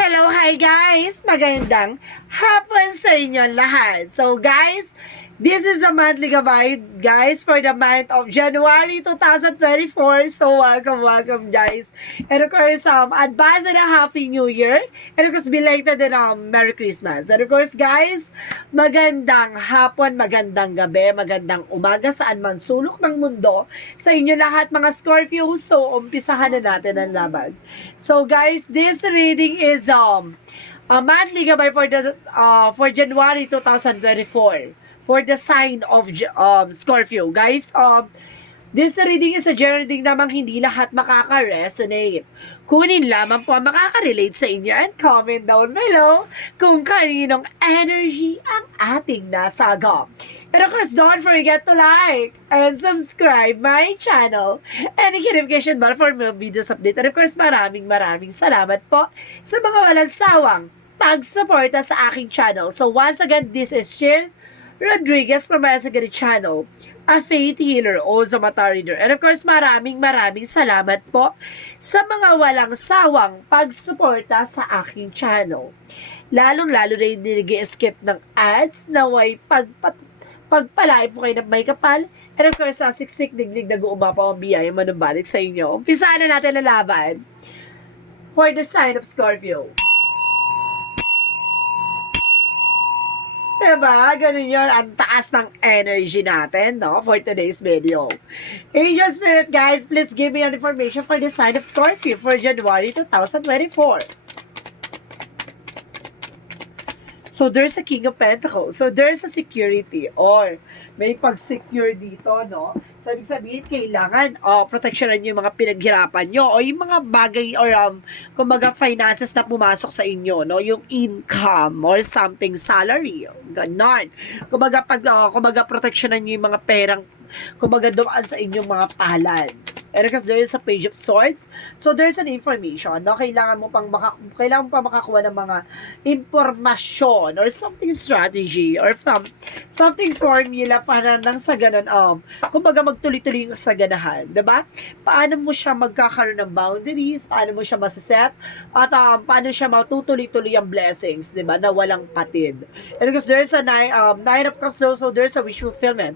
Hello, hi guys! Magandang hapon sa inyo lahat. So guys, this is a monthly guide guys for the month of January 2024. So welcome guys. And of course, advance and a happy new year. And of course, belated and Merry Christmas. And of course guys, magandang hapon, magandang gabi, magandang umaga saan man sulok ng mundo sa inyo lahat mga Scorpio. So umpisahan na natin ang laban. So guys, this reading is a monthly gabay for January 2024 for the sign of Scorpio. Guys, this reading is a general reading namang hindi lahat makaka-resonate. Kunin lamang po ang makaka-relate sa inyo and comment down below kung kaninong energy ang ating nasagap. And of course, don't forget to like and subscribe my channel and the notification bell for more videos update. And of course, maraming salamat po sa mga walang sawang pagsuporta sa aking channel. So once again, this is Shin Rodriguez from my Asagari channel, a faith healer o Zamata reader. And of course, maraming salamat po sa mga walang sawang pagsuporta sa aking channel. Lalong-lalo na hindi nag-skip ng ads na way pagpalain po kayo ng may kapal. And of course, sa siksik digdig nag-uumapaw ang biyaya manubalik sa inyo. Umpisa na natin ang laban for the sign of Scorpio. Diba? Ganun yun. Ang taas ng energy natin, no? For today's video. Angel Spirit, guys, please give me an information for the sign of Scorpio for January 2024. So, there's a King of Pentacles. So, there's a security or may pag-secure dito, no? So, ibig sabihin, kailangan proteksyonan nyo yung mga pinaghirapan nyo o yung mga bagay or kumbaga finances na pumasok sa inyo, no? Yung income or something, salary, ganon. Kumbaga, kumbaga proteksyonan nyo yung mga perang kumbaga dumaan sa inyong mga palad. And because there is a Page of Swords, so there's an information, no? Kailangan mo pang makakuha ng mga impormasyon or something strategy or something formula para nang sa ganun, kumbaga magtuloy-tuloy yung saganahan, diba? Paano mo siya magkakaroon ng boundaries, paano mo siya masaset, at paano siya matutuloy-tuloy ang blessings, diba? Na walang patid. And because there's a nine of cups, so there's a wish fulfillment.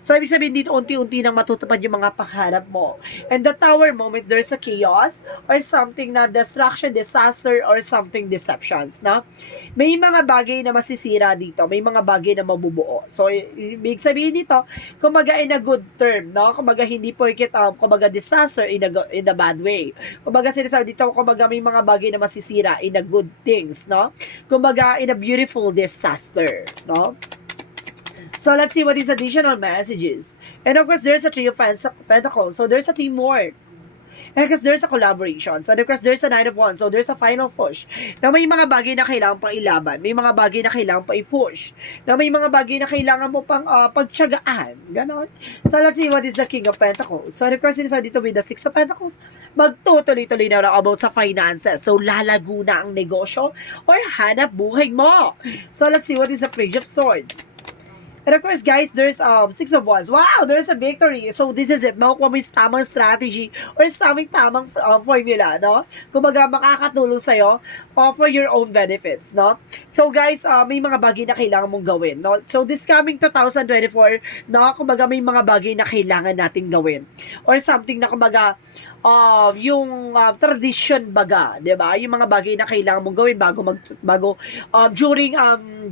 So, ibig sabihin dito, unti-unti nang matutupad yung mga pangarap mo. And the tower moment, there's a chaos or something na destruction, disaster, or something deceptions, no? May mga bagay na masisira dito, may mga bagay na mabubuo. So, ibig sabihin dito, kumaga in a good term, no? Kumaga hindi porket, kumaga disaster in a bad way. Kumaga sinasabi dito, kumaga may mga bagay na masisira in a good things, no? Kumaga in a beautiful disaster, no? So, let's see what is additional messages. And of course, there's a Three of Pentacles. So, there's a teamwork. And of course, there's a collaboration. So, of course, there's a Nine of Wands. So, there's a final push. Na may mga bagay na kailangan pang ilaban. May mga bagay na kailangan pang i-push. Na may mga bagay na kailangan mo pang pagtiyagaan. Ganon. So, let's see what is the King of Pentacles. So, of course, sinasabi dito with the Six of Pentacles, magtutuloy-tuloy na about sa finances. So, lalago na ang negosyo or hanap buhay mo. So, let's see what is the Page of Swords. And of course, guys, there's Six of Wands. Wow, there's a victory. So, this is it. Makukuha mo yung tamang strategy or saming tamang formula, no? Kumbaga, makakatulong sa'yo for your own benefits, no? So, guys, may mga bagay na kailangan mong gawin, no? So, this coming 2024, no? Kumbaga, may mga bagay na kailangan nating gawin. Or something na, kumbaga, yung tradition baga, 'di ba? Yung mga bagay na kailangan mong gawin bago during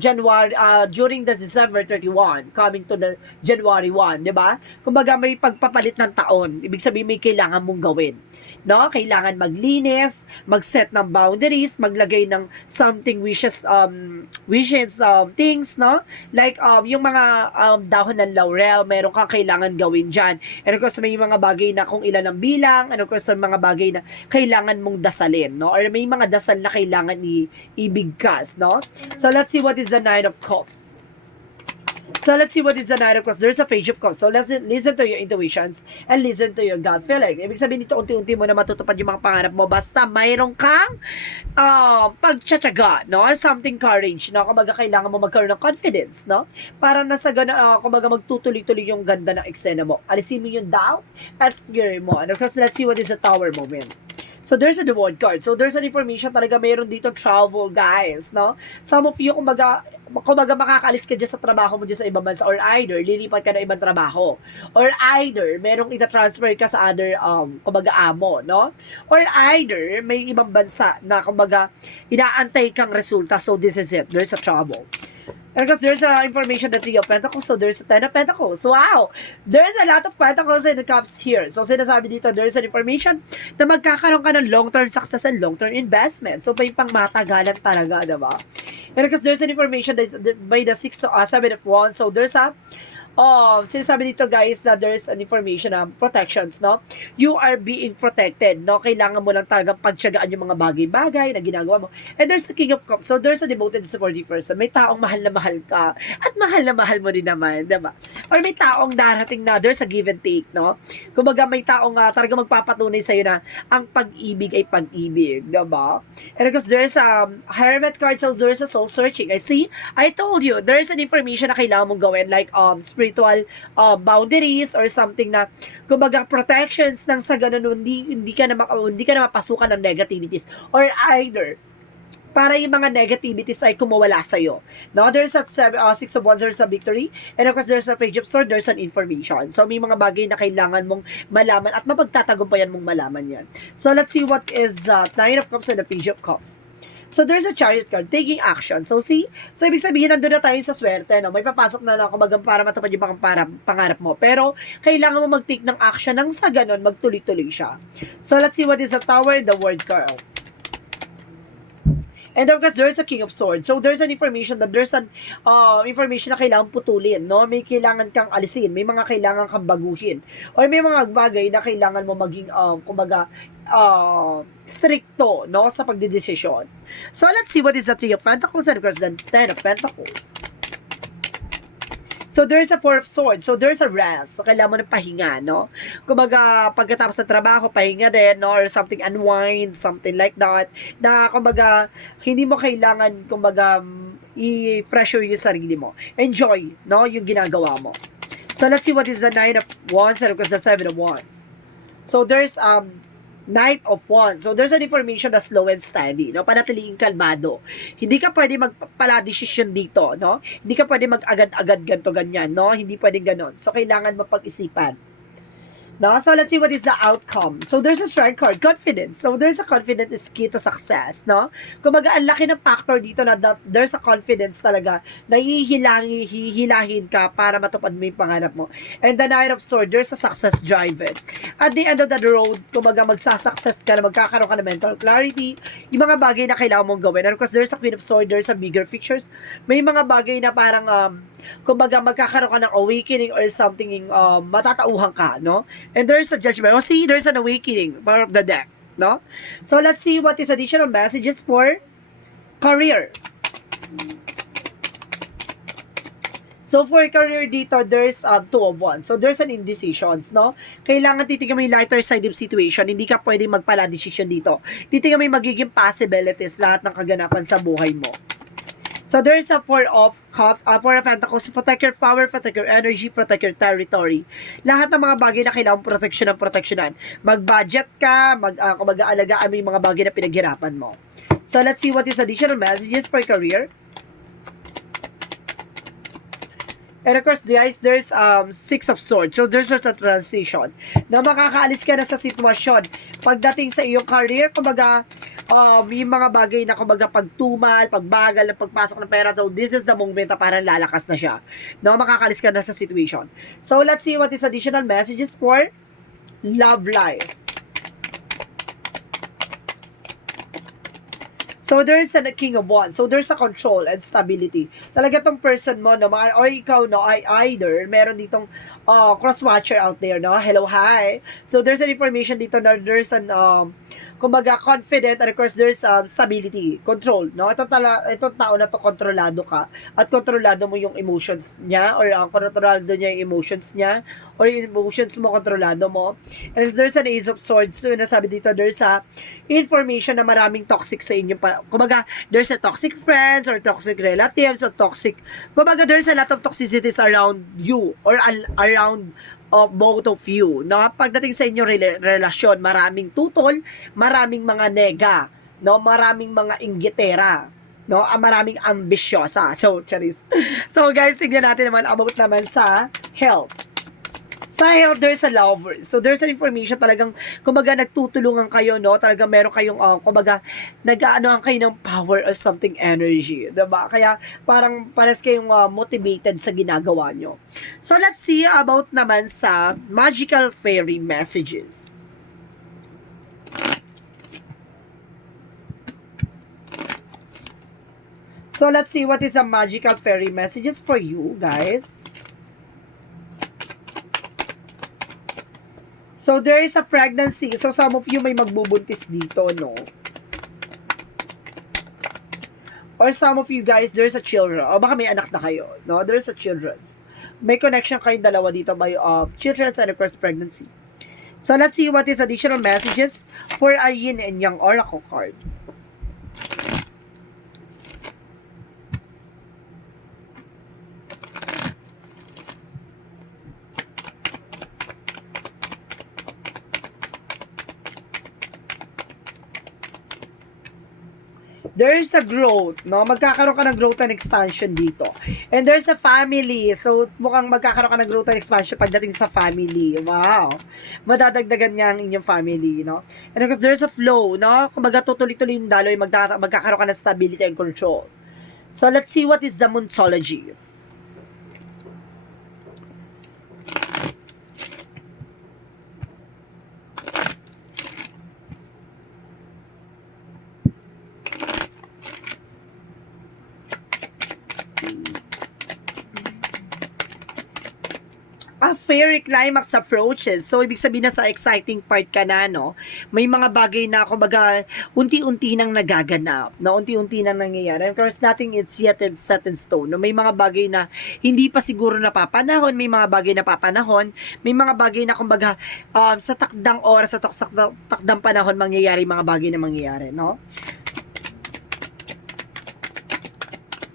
January during the December 31 coming to the January 1, 'di ba? Kumbaga may pagpapalit ng taon. Ibig sabihin may kailangan mong gawin. No, kailangan maglinis, mag-set ng boundaries, maglagay ng something wishes things, no? Like yung mga dahon ng laurel, meron kang kailangan gawin diyan. And of course may mga bagay na kung ilan ang bilang, and of course may mga bagay na kailangan mong dasalin, no? Or may mga dasal na kailangan ibigkas, no? So let's see what is the Nine of Cups. So, let's see what is the Nine of Cups. There's a Page of Cups. So, let's listen to your intuitions and listen to your gut feeling. Ibig sabihin dito, unti-unti mo na matutupad yung mga pangarap mo. Basta mayroon kang pagtsatsaga, no? Something courage, no? Kumbaga, kailangan mo magkaroon ng confidence, no? Para nasa gano'n, kumbaga, magtutuloy-tuloy yung ganda ng eksena mo. Alisin mo yung doubt at fear mo. And of course, let's see what is the Tower moment. So, there's a reward card. So, there's an information talaga mayroon dito travel, guys, no? Some of you, kumbaga makakaalis ka dyan sa trabaho mo dyan sa ibang bansa or either lilipat ka na ibang trabaho or either merong ita-transfer ka sa other, kumbaga amo, no? Or either may ibang bansa na kumbaga inaantay kang resulta. So, this is it. There's a travel. And because there's information the Three of Pentacles, so there's a Ten of Pentacles. Wow! There's a lot of Pentacles in the cups here. So, sinasabi dito, there's an information na magkakaroon ka ng long-term success and long-term investment. So, may pang matagalan talaga, diba? And because there's an information that by the Seven of Wands, so there's a sinasabi dito guys na there's an information na protections, no? You are being protected, no? Kailangan mo lang talagang pagtiyagaan yung mga bagay-bagay na ginagawa mo. And there's the King of Cups, so there's a devoted supportive person. May taong mahal na mahal ka at mahal na mahal mo din naman, diba? Or may taong darating na there's a give and take, no? Kumbaga may taong talagang magpapatunay sa'yo na ang pag-ibig ay pag-ibig, diba? And because there's a Hermit card, so there's a soul searching. I told you, there's an information na kailangan mong gawin like spiritual boundaries or something na kumbaga protections nang sa ganun hindi ka na mapasukan ng negativities or either para yung mga negativities ay kumawala sa'yo. Now, there's a Six of Wands, there's a victory. And of course, there's a Page of Swords, there's an information. So, may mga bagay na kailangan mong malaman at mapagtatagumpayan mong malaman yan. So, let's see what is Nine of Cups and the Page of Cups. So, there's a Chariot card, taking action. So, see? So, ibig sabihin, nandun na tayo sa swerte, no? May papasok na lang kumbaga para matupad yung pangarap mo. Pero, kailangan mo mag-take ng action nang sa ganun, magtuloy-tuloy siya. So, let's see what is the Tower, the World card. And of course, there's a King of Swords. So, there's an information that there's an information na kailangan putulin, no? May kailangan kang alisin, may mga kailangan kang baguhin, or may mga bagay na kailangan mo maging, kumbaga, stricto, no? Sa pagdidesisyon. So, let's see what is the Three of Pentacles and of course, the Ten of Pentacles. So, there's a Four of Swords. So, there's a rest. So, kailangan mo ng pahinga, no? Kumbaga, pagkatapos ng trabaho, pahinga din, no? Or something, unwind, something like that. Na, kumbaga, hindi mo kailangan, kumbaga, i-pressure yung sarili mo. Enjoy, no? Yung ginagawa mo. So, let's see what is the Nine of Wands and of course, the Seven of Wands. So, there's, Knight of Wands. So, there's an information na slow and steady, no? Panatiling kalmado. Hindi ka pwede magpala-desisyon dito, no? Hindi ka pwede mag-agad-agad ganto ganyan, no? Hindi pwede ganon. So, kailangan mapag-isipan. No? So, let's see what is the outcome. So, there's a strength card, confidence. So, there's a confidence is key to success, no? Kumbaga, ang laki ng factor dito na there's a confidence talaga na hihilahin ka para matupad mo yung pangarap mo. And the Knight of Swords, there's a success driven. At the end of the road, kumbaga, magsasuccess ka na, magkakaroon ka ng mental clarity, yung mga bagay na kailangan mong gawin. And of course, there's a Queen of Swords, there's a bigger pictures. May mga bagay na parang, kumbaga magkakaroon ka ng awakening or something, matatauhan ka, no? And there's a judgment. Oh, see, there's an awakening, part of the deck, no? So, let's see what is additional messages for career. So, for career dito, there's Two of Wands. So, there's an indecisions, no? Kailangan titignan mo yung lighter side of situation. Hindi ka pwedeng magpala-decision dito. Titignan mo yung magiging possibilities, lahat ng kaganapan sa buhay mo. So, there's a Four of Pentacles. Protect your power, protect your energy, protect your territory. Lahat ng mga bagay na kailangan proteksyonan. Mag-budget ka, mag-aalagaan mo yung mga bagay na pinaghirapan mo. So, let's see what is additional messages for career. And of course, guys, there's Six of Swords. So, there's just a transition. Na makakaalis ka na sa sitwasyon. Pagdating sa iyong career, kumbaga, yung mga bagay na kumbaga pagtumal, pagbagal, pagpasok ng pera. So, this is the moment na parang lalakas na siya. No, makakaalis ka na sa situation. So, let's see what is additional messages for love life. So, there's a King of Wands. So, there's a control and stability. Talaga tong person mo, no, or ikaw, no, ay either, meron ditong cross-watcher out there, no? Hello, hi. So, there's an information dito na there's an, kumbaga, confident, and of course, there's stability, control, no? Itong tao na to, kontrolado ka, at kontrolado mo yung emotions niya, or kontrolado niya yung emotions niya, or yung emotions mo, kontrolado mo. And there's an Ace of Swords. So, nasabi dito, there's a information na maraming toxic sa inyo. Kumbaga, there's a toxic friends, or toxic relatives, or toxic, kumbaga, there's a lot of toxicities around you, or around of both of you. No? Pagdating sa inyong relasyon, maraming tutol, maraming mga nega, no? Maraming mga inggitera, no? Maraming ambisyosa. So, charis. So, guys, tignan natin naman about naman sa health. Sa health, there's a lover. So, there's an information talagang, kumbaga, nagtutulungan kayo, no? Talagang meron kayong, kumbaga, nag-aanoan kayo ng power or something energy. Diba? Kaya, parang, pares kayong motivated sa ginagawa nyo. So, let's see about naman sa magical fairy messages. So, let's see what is a magical fairy messages for you, guys. So, there is a pregnancy. So, some of you may magbubuntis dito, no? Or some of you guys, there's a children. O baka may anak na kayo, no? There's a children's. May connection kayong dalawa dito by children's and of course pregnancy. So, let's see what is additional messages for a yin and yang oracle card. There's a growth, no? Magkakaroon ka ng growth and expansion dito. And there's a family. So, mukhang magkakaroon ka ng growth and expansion pagdating sa family. Wow! Madadagdagan niya ang inyong family, no? And of course, there's a flow, no? Kung magtutuloy-tuloy yung daloy, magkakaroon ka ng stability and control. So, let's see what is the Moontology. A fairy climax approaches. So, ibig sabihin na sa exciting part ka na, no? May mga bagay na, kumbaga, unti-unti nang nagaganap, no? Unti-unti nang nangyayari. Of course, nothing is yet set in stone, no? May mga bagay na hindi pa siguro napapanahon, may mga bagay na papanahon, may mga bagay na, kumbaga, sa takdang oras, sa takdang panahon, mangyayari mga bagay na mangyayari, no?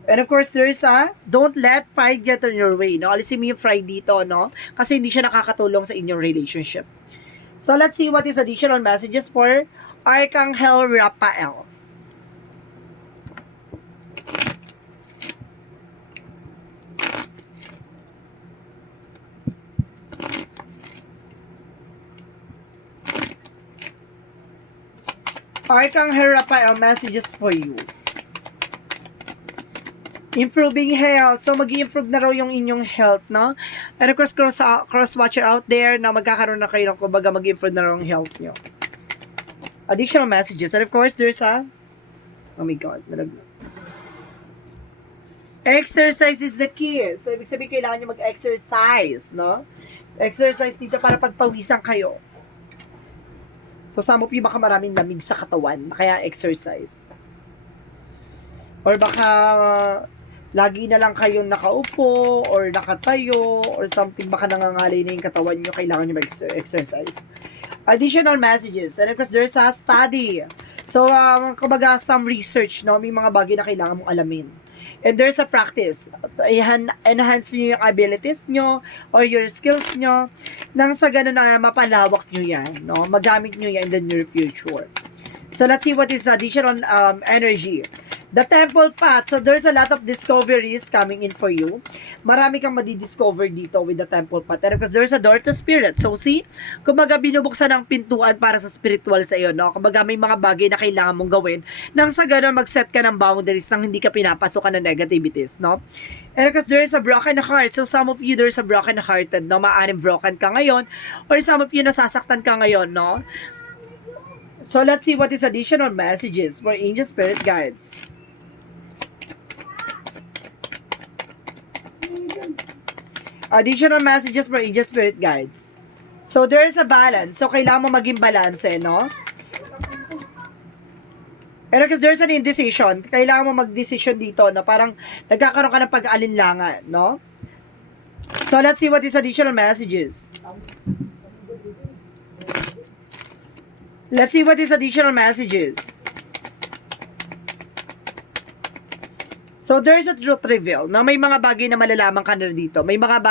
And of course, there is a, don't let pride get on your way, no? Alisin mo yung pride dito, no? Kasi hindi siya nakakatulong sa inyong relationship. So, let's see what is additional messages for Archangel Raphael. Archangel Raphael messages for you. Improving health. So, mag-i-improve na raw yung inyong health, no? And of course, cross-watcher out there na magkakaroon na kayo ng, kumbaga, mag-improve na raw yung health nyo. Additional messages. And of course, there's a, oh my God, exercise is the key. So, ibig sabihin, kailangan nyo mag-exercise, no? Exercise dito para pagpawisan kayo. So, some of you baka maraming lamig sa katawan, kaya exercise. Or baka lagi na lang kayong nakaupo or nakatayo or something, baka nangangalay na yung katawan nyo, kailangan nyo mag-exercise. Additional messages. And of course, there's a study. So, kumbaga, some research, no? May mga bagay na kailangan mong alamin. And there's a practice. Enhance nyo yung abilities nyo or your skills nyo nang sa ganun na mapalawak nyo yan, no? Magamit nyo yan in the near future. So, let's see what is additional energy. The Temple Path. So, there's a lot of discoveries coming in for you. Marami kang madidiscover dito with the Temple Path. And because there's a door to spirit. So, see? Kumbaga, binubuksan ang pintuan para sa spiritual sa iyo, no? Kumbaga, may mga bagay na kailangan mong gawin nang sa ganun, mag-set ka ng boundaries nang hindi ka pinapasukan ng negativities, no? And because there is a broken heart. So, some of you, there's a broken hearted, no? Maaring broken ka ngayon. Or some of you, nasasaktan ka ngayon, no? So, let's see what is additional messages for angel spirit guides. Additional messages for angel spirit guides. So, there's a balance. So, kailangan mo maging balance, no? And because there's an indecision, kailangan mo mag-decision dito, no? Parang nagkakaroon ka ng pag-alinlangan, no? So, let's see what is additional messages. Let's see what is additional messages. So, there's a truth reveal na may mga bagay na malalaman ka na dito. May mga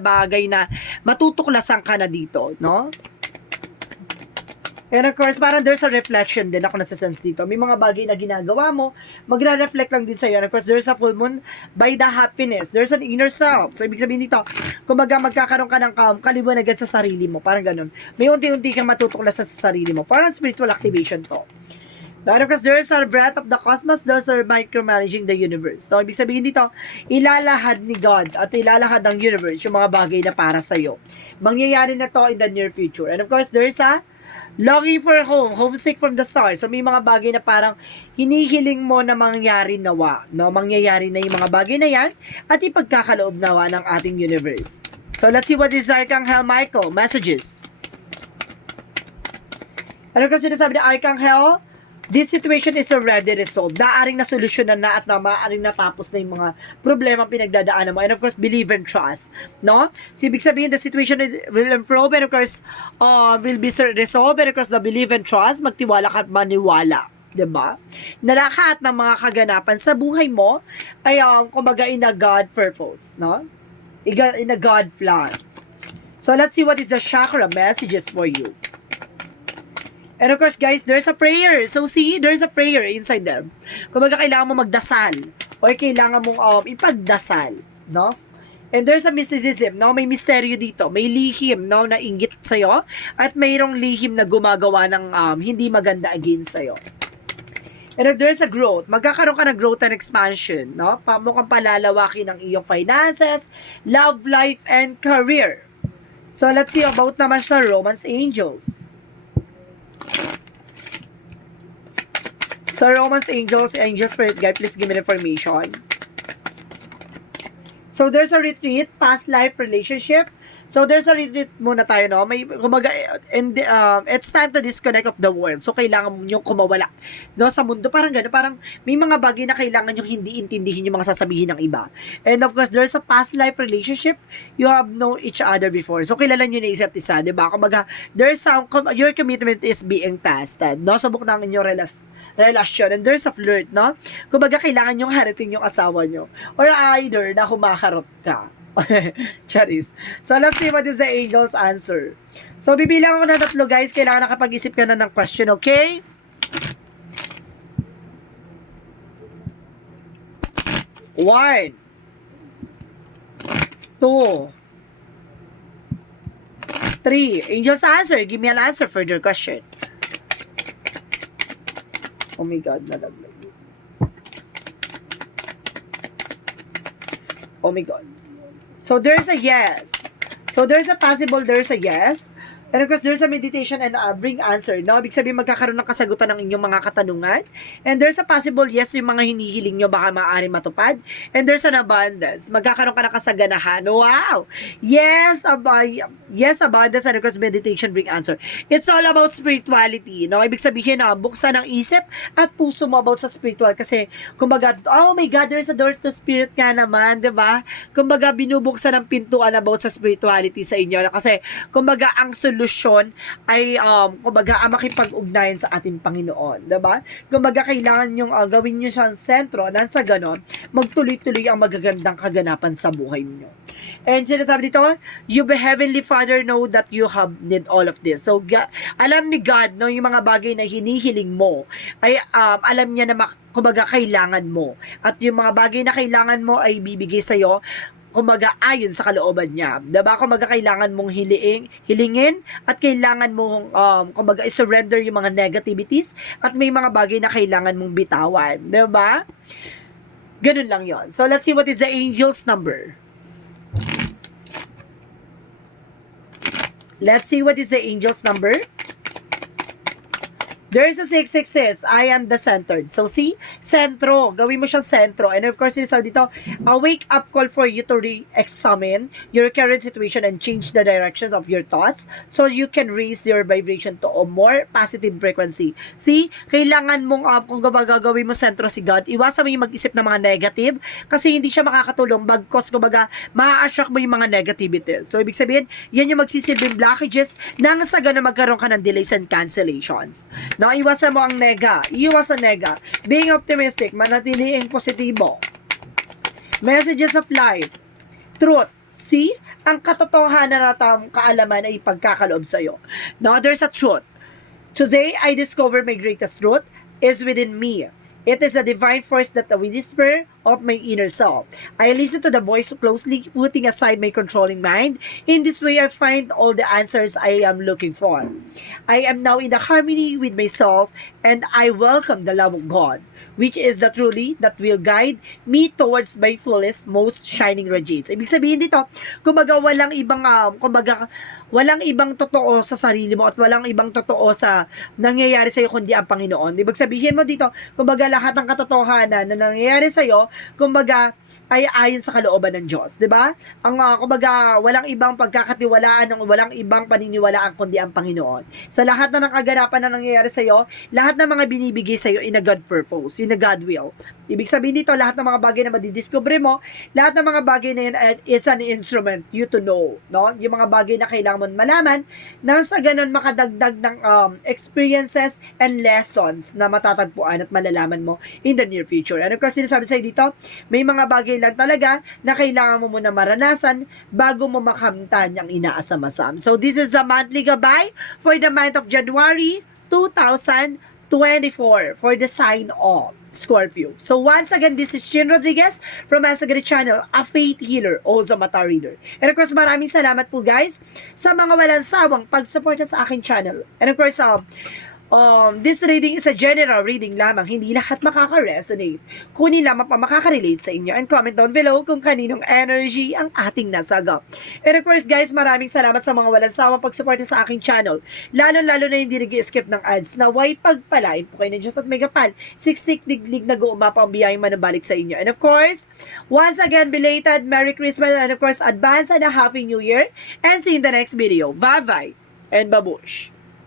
bagay na matutuklasan ka na dito, no? And of course, parang there's a reflection din ako nasa-sense dito. May mga bagay na ginagawa mo, magre-reflect lang din sa'yo. And of course, there's a full moon by the happiness. There's an inner self. So, ibig sabihin dito, kumbaga magkakaroon ka ng kaliwanagan sa sarili mo. Parang ganun. May unti-unti kang matutuklasan sa sarili mo. Parang spiritual activation to. But of course, there's a breath of the cosmos, there's a micromanaging the universe. So, ibig sabihin dito, ilalahad ni God at ilalahad ng universe yung mga bagay na para sa'yo. Mangyayari na to in the near future. And of course, there's a longing for home, homesick from the stars. So, may mga bagay na parang hinihiling mo na mangyari nawa. No? Mangyayari na yung mga bagay na yan at ipagkakaloob nawa ng ating universe. So, let's see what is Archangel Michael. Messages. Ano kasi sinasabi ni Archangel? This situation is already resolved. Naaring na solusyonan na at maaaring natapos na yung mga problema pinagdadaanan mo. And of course, believe and trust. No? So, ibig sabihin, the situation will improve and of course, will be resolved. And of course, the believe and trust, magtiwala ka at maniwala. Diba? Na lahat ng mga kaganapan sa buhay mo ay, kumbaga, in a God purpose. No? In a God plan. So, let's see what is the chakra messages for you. And of course, guys, there's a prayer. So, see, there's a prayer inside there. Kumbaga, kailangan mo magdasal. O kailangan mong ipagdasal. No? And there's a mysticism. No? May misteryo dito. May lihim, no, na inggit sa'yo. At mayroong lihim na gumagawa ng hindi maganda against sa'yo. And if there's a growth, magkakaroon ka ng growth and expansion. No? Mukhang palalawakin ng iyong finances, love life, and career. So, let's see about naman sa Romance Angels. So, Romance Angels, Angel Spirit Guide, please give me the information. So, there's a retreat, past life relationship. So, there's a retreat muna tayo, no? May, kumaga, and, it's time to disconnect of the world. So, kailangan nyo kumawala, no? Sa mundo, parang gano'n, parang may mga bagay na kailangan nyo hindi intindihin yung mga sasabihin ng iba. And of course, there's a past life relationship. You have known each other before. So, kilala nyo na isa't isa, diba? Kumaga, your commitment is being tested, no? Subok na ang inyong relasyon. And there's a flirt, no? Kumbaga, kailangan nyong harating yung asawa nyo. Or either na humakarot ka. Charis. So, let's see what is the angel's answer. So, bibilang ako ng 3, guys. Kailangan nakapag-isip ka na ng question, okay? One. 2. 3. Angel's answer. Give me an answer for your question. Oh my God, nalaglag. Oh my God. So, there's a yes. So, there's a possible, there's a yes. And of course, there's a meditation and bring answer. No? Ibig sabihin, magkakaroon ng kasagutan ng inyong mga katanungan. And there's a possible yes, yung mga hinihiling nyo baka maaari matupad. And there's an abundance. Magkakaroon ka ng kasaganahan. Wow! Yes, abundance. And of course, meditation, bring answer. It's all about spirituality. No? Ibig sabihin, buksan ang isip at puso mo about sa spiritual. Kasi, kumbaga, oh my God, there's a door to spirit nga naman, di ba? Kumbaga, binubuksan ang pintuan about sa spirituality sa inyo. Kasi, kumbaga, ang solusyon ay kumbaga makipag-ugnayan sa ating Panginoon, 'di ba? Kumbaga kailangan yung gawin niyo siyang sentro nang sa ganon magtuloy-tuloy ang magagandang kaganapan sa buhay niyo. And sinasabi dito, you be heavenly Father know that you have need all of this. So alam ni God no yung mga bagay na hinihiling mo ay alam niya na kumbaga kailangan mo. At yung mga bagay na kailangan mo ay bibigay sa iyo kumbaga ayon sa kalooban niya. Diba? Kumbaga kailangan mong hilingin at kailangan mong kumbaga i-surrender yung mga negativities at may mga bagay na kailangan mong bitawan. Diba? Ganun lang yon. So let's see what is the angel's number. Let's see what is the angel's number. There's a 666. I am the centered. So, see? Sentro. Gawin mo siyang sentro. And of course, isa dito, a wake-up call for you to re-examine your current situation and change the direction of your thoughts so you can raise your vibration to a more positive frequency. See? Kailangan mong, kung gagawin mo sentro si God, iwasan mo yung mag-isip ng mga negative kasi hindi siya makakatulong bagkos, kumbaga, ma-attract mo yung mga negativities. So, ibig sabihin, yan yung magsisilbing blockages nang sa gano'n magkaroon ka ng delays and cancellations. No, iwasan mo ang nega. Iwasan nega. Being optimistic, manatiliing positibo. Messages of life. Truth. See? Ang katotohanan na kaalaman ay pagkakaloob sa'yo. Now, there's a truth. Today, I discover my greatest truth is within me. It is a divine force that the whisper of my inner self. I listen to the voice closely, putting aside my controlling mind. In this way, I find all the answers I am looking for. I am now in the harmony with myself, and I welcome the love of God, which is the truly that will guide me towards my fullest, most shining radiance. Ibig sabihin dito, kumbaga walang ibang totoo sa sarili mo at walang ibang totoo sa nangyayari sa iyo kundi ang Panginoon. Ibig sabihin mo dito, kumbaga lahat ng katotohanan na nangyayari sa iyo, kumbaga ay ayon sa kalooban ng Diyos, 'di ba? Ang kumbaga walang ibang pagkakatiwalaan ng walang ibang paniniwalaan kundi ang Panginoon. Sa lahat na ng kaganapan na nangyayari sa iyo, lahat ng mga binibigay sa iyo in a God purpose, in a God will. Ibig sabihin dito, lahat ng mga bagay na madidiscover mo, lahat ng mga bagay na yun, it's an instrument you to know, no? Yung mga bagay na kailangan mo malaman, nang sa ganun makadagdag ng experiences and lessons na matatagpuan at malalaman mo in the near future. Ano kasi sinasabi sa'yo dito? May mga bagay lang talaga na kailangan mo muna maranasan bago mo makamtan ang inaasam-asam. So this is the monthly gabay for the month of January 2024 for the sign of Scorpio. So once again, this is Shin Rodriguez from Asagari Channel, a faith healer, also mata reader. And of course, maraming salamat po guys sa mga walang sawang pag-suporta sa aking channel. And of course, this reading is a general reading lamang. Hindi lahat makaka-resonate. Kunin lamang pa makaka-relate sa inyo. And comment down below kung kaninong energy ang ating nasagap. And of course guys, maraming salamat sa mga walang sawang pagsuporta sa aking channel. Lalo-lalo na hindi nag-skip ng ads na way pagpalain po kayo ng Diyos at may kapal. Siksik diglig na guumapa ang biyayang manubalik sa inyo. And of course, once again, belated Merry Christmas and of course, advance and a Happy New Year. And see you in the next video. Bye-bye and babush!